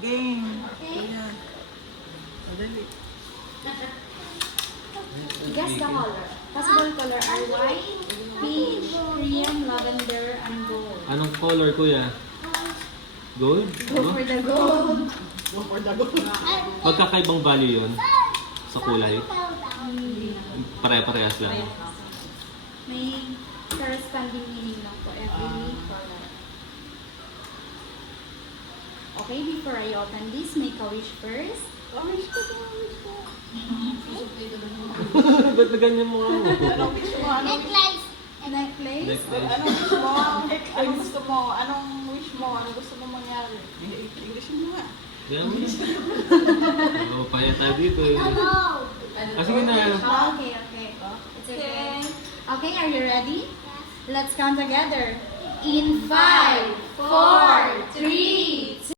game. Ayan. Madali. Guess the color. Possible color are white, pink, cream, lavender, and gold. Anong color, kuya? Gold? Go for the gold. Go for the goal. Magkakaibang value yun sa kulay. Pare-parehas lang. May corresponding meaning lang po every color. Okay, before I open this, make a wish first. Wish ko. Ba't na ganyan mo ako? Anong wish mo? Necklace. Anong wish mo? Anong gusto mo? Anong wish mo? Anong gusto mo mangyari? English mo nga. Yan. Oo, paya tayo dito eh. Sige na. Okay. It's okay. Okay, are you ready? Let's count together. In 5, 4, 3,